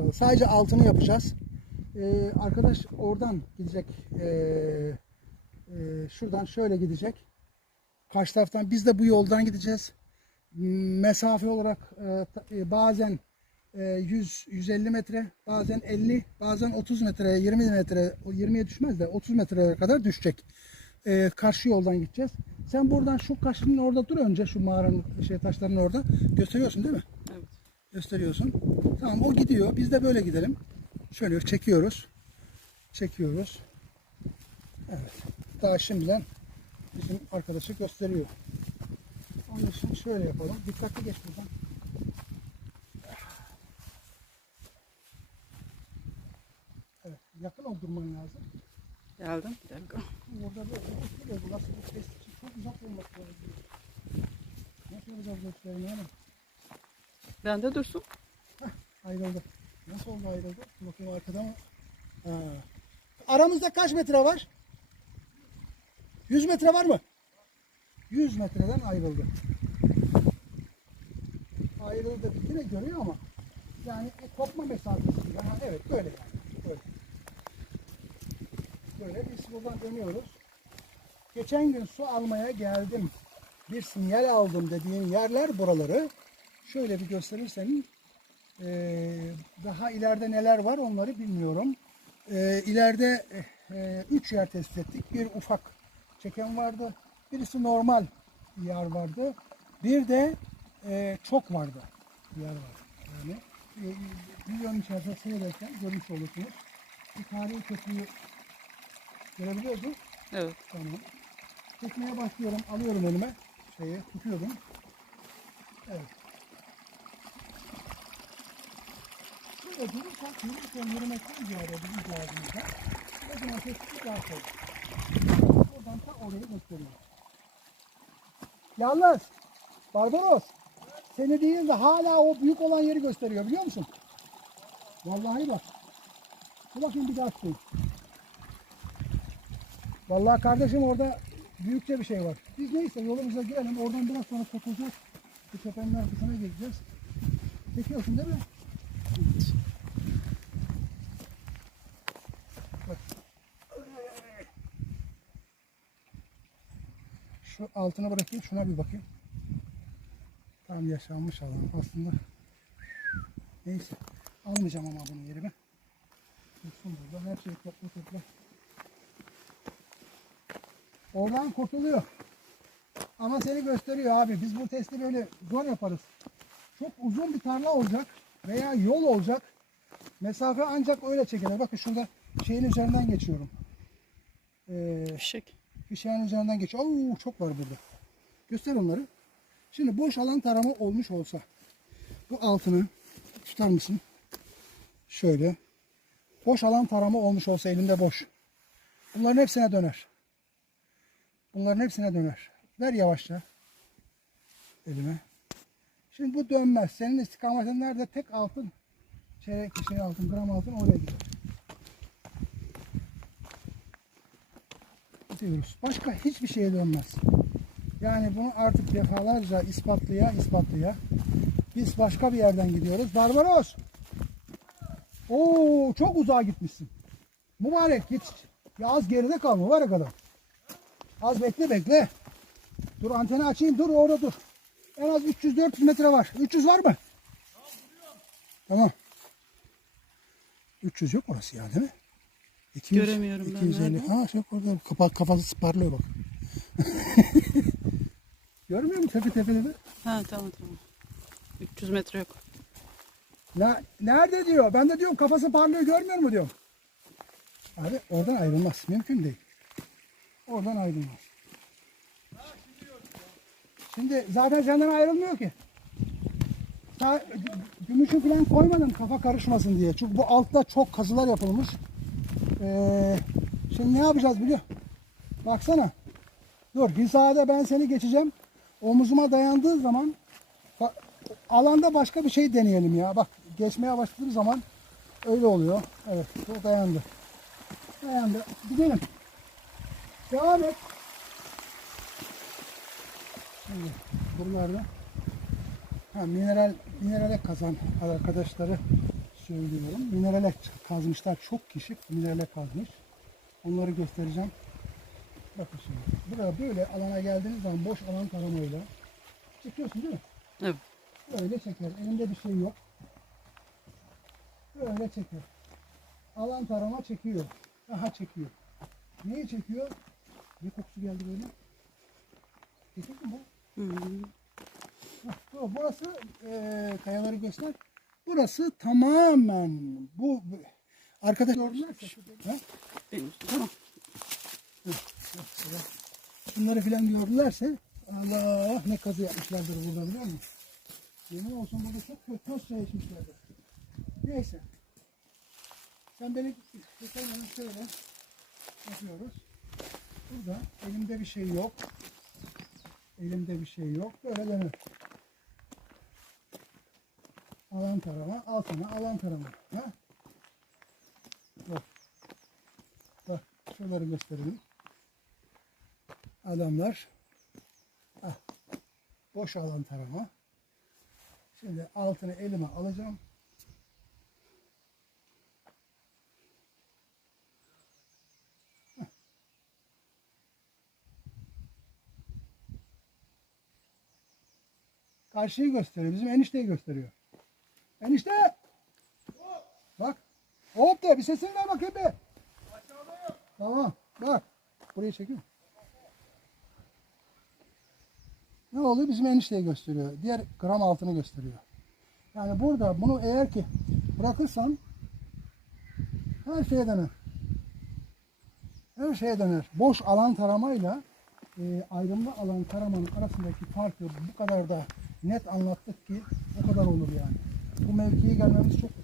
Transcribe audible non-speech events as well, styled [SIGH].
kaldı. Sadece altını yapacağız. Ee, arkadaş oradan gidecek. Ee, e, şuradan şöyle gidecek. Karşı taraftan biz de bu yoldan gideceğiz. Mesafe olarak e, e, bazen e, 100 150 metre, bazen 50, bazen 30 metre, 20 metre, o 20'ye düşmez de 30 metreye kadar düşecek. E, karşı yoldan gideceğiz. Sen buradan şu kaşının orada dur önce şu mağaranın şey taşların orada. Gösteriyorsun değil mi? Evet. Gösteriyorsun. Tamam o gidiyor. Biz de böyle gidelim. Şöyle çekiyoruz. Çekiyoruz. Evet. Daha şimdiden bizim arkadaşı gösteriyor. Onun için şöyle yapalım. Dikkatli geç buradan. Evet. Yakın oldurman lazım. Geldim. Bir dakika. Orada böyle gösteriyor. Bu nasıl bir test için çok uzak olmak lazım. Nasıl yapacağız gösterini hemen? Ben de dursun. Ayrıldı. Nasıl oldu ayrıldı? Bakayım arkada mı? Ha. Aramızda kaç metre var? 100 metre var mı? 100 metreden ayrıldı. Ayrıldı. Yine görüyor ama yani e, kopma mesafesi. Yani evet böyle yani. Böyle. Böyle biz buradan dönüyoruz. Geçen gün su almaya geldim. Bir sinyal aldım dediğin yerler buraları. Şöyle bir gösterirsen ee, daha ileride neler var onları bilmiyorum. Ee, ileride e, üç yer tespit ettik. Bir ufak çeken vardı. Birisi normal yer vardı. Bir de e, çok vardı yer var. Yani e, videonun içerisinde seyrederken görmüş olursunuz. Bir tarihi köprüyü görebiliyor musunuz? Evet. Tamam. Çekmeye başlıyorum. Alıyorum elime. Şeyi tutuyorum. Evet. Şöyle durursak yürürken yürümekten ziyade bizim cihazımızda o zaman tespiti daha kolay. Oradan ta orayı gösteriyor. Yalnız Barbaros seni değil de hala o büyük olan yeri gösteriyor biliyor musun? Vallahi bak. Dur bakayım bir daha tutayım. Vallahi kardeşim orada büyükçe bir şey var. Biz neyse yolumuza girelim. Oradan biraz sonra kurtulacağız. Bu tepenin arkasına geçeceğiz. Çekiyorsun değil mi? Bak. Şu altına bırakayım. Şuna bir bakayım. Tam yaşanmış alan aslında. Neyse. Almayacağım ama bunu yerime. Dursun burada. Her şeyi topla topla. Oradan kurtuluyor. Ama seni gösteriyor abi. Biz bu testi böyle zor yaparız. Çok uzun bir tarla olacak veya yol olacak. Mesafe ancak öyle çekilir. Bakın şurada şeyin üzerinden geçiyorum. Ee, Fişek. Fişeğin üzerinden geç. Oo çok var burada. Göster onları. Şimdi boş alan tarama olmuş olsa bu altını tutar mısın? Şöyle. Boş alan tarama olmuş olsa elinde boş. Bunların hepsine döner. Bunların hepsine döner. Ver yavaşça. Elime. Şimdi bu dönmez. Senin istikametin nerede? Tek altın. Çeyrek şey altın, gram altın oraya gider. Gidiyoruz. Başka hiçbir şeye dönmez. Yani bunu artık defalarca ispatlaya ispatlaya biz başka bir yerden gidiyoruz. Barbaros! Oo çok uzağa gitmişsin. Mübarek git. Ya az geride kal mübarek adam. Az bekle bekle. Dur anteni açayım dur orada dur. En az 300-400 metre var. 300 var mı? Tamam. 300 yok orası ya değil mi? 200, Göremiyorum ben 250. nerede? Ha şey orada kafa, kafası parlıyor bak. [LAUGHS] Görmüyor musun tepe tepeleri? Ha tamam tamam. 300 metre yok. Ne, nerede diyor? Ben de diyorum kafası parlıyor görmüyor mu diyorum. Abi oradan ayrılmaz. Mümkün değil. Oradan ayrılmaz. Şimdi zaten senden ayrılmıyor ki. Gümüşü falan koymadım kafa karışmasın diye. Çünkü bu altta çok kazılar yapılmış. Ee, şimdi ne yapacağız biliyor Baksana. Dur hizada ben seni geçeceğim. Omuzuma dayandığı zaman alanda başka bir şey deneyelim ya. Bak geçmeye başladığı zaman öyle oluyor. Evet bu dayandı. Dayandı. Gidelim. Devam et. Şimdi buralarda ha, mineral minerale kazan arkadaşları söylüyorum. Minerale kazmışlar. Çok kişi minerale kazmış. Onları göstereceğim. Bakın şimdi. Buraya böyle alana geldiğiniz zaman boş alan taramayla çekiyorsun değil mi? Evet. Böyle çeker. Elinde bir şey yok. Böyle çeker. Alan tarama çekiyor. Aha çekiyor. Neyi çekiyor? Ne kokusu geldi böyle? Çekik mi bu? Hı. Bu- Burası eee kayaları göster. Burası tamamen bu, arkadaş üstüm. Tamam. Şunları filan gördülerse Allah ne kazı yapmışlardır burada biliyor musun? Yemin olsun burada çok kötü toz çay içmişlerdir. Neyse. Sen beni gün şöyle yapıyoruz. Burada elimde bir şey yok. Elimde bir şey yok. Böyle dönüyor. Alan tarama, altına alan tarama. Ha? Bak. Bak, şuraları gösterelim. Adamlar ah, boş alan tarama. Şimdi altını elime alacağım. Karşıyı gösteriyor. Bizim enişteyi gösteriyor. Enişte! Bak. Hop de bir sesini ver bakayım bir. Tamam. Bak. Burayı çekiyor. Ne oluyor? Bizim enişteyi gösteriyor. Diğer gram altını gösteriyor. Yani burada bunu eğer ki bırakırsan her şeye döner. Her şeye döner. Boş alan taramayla e, ayrımlı alan taramanın arasındaki farkı bu kadar da net anlattık ki o kadar olur yani. Bu mevkiye gelmemiz çok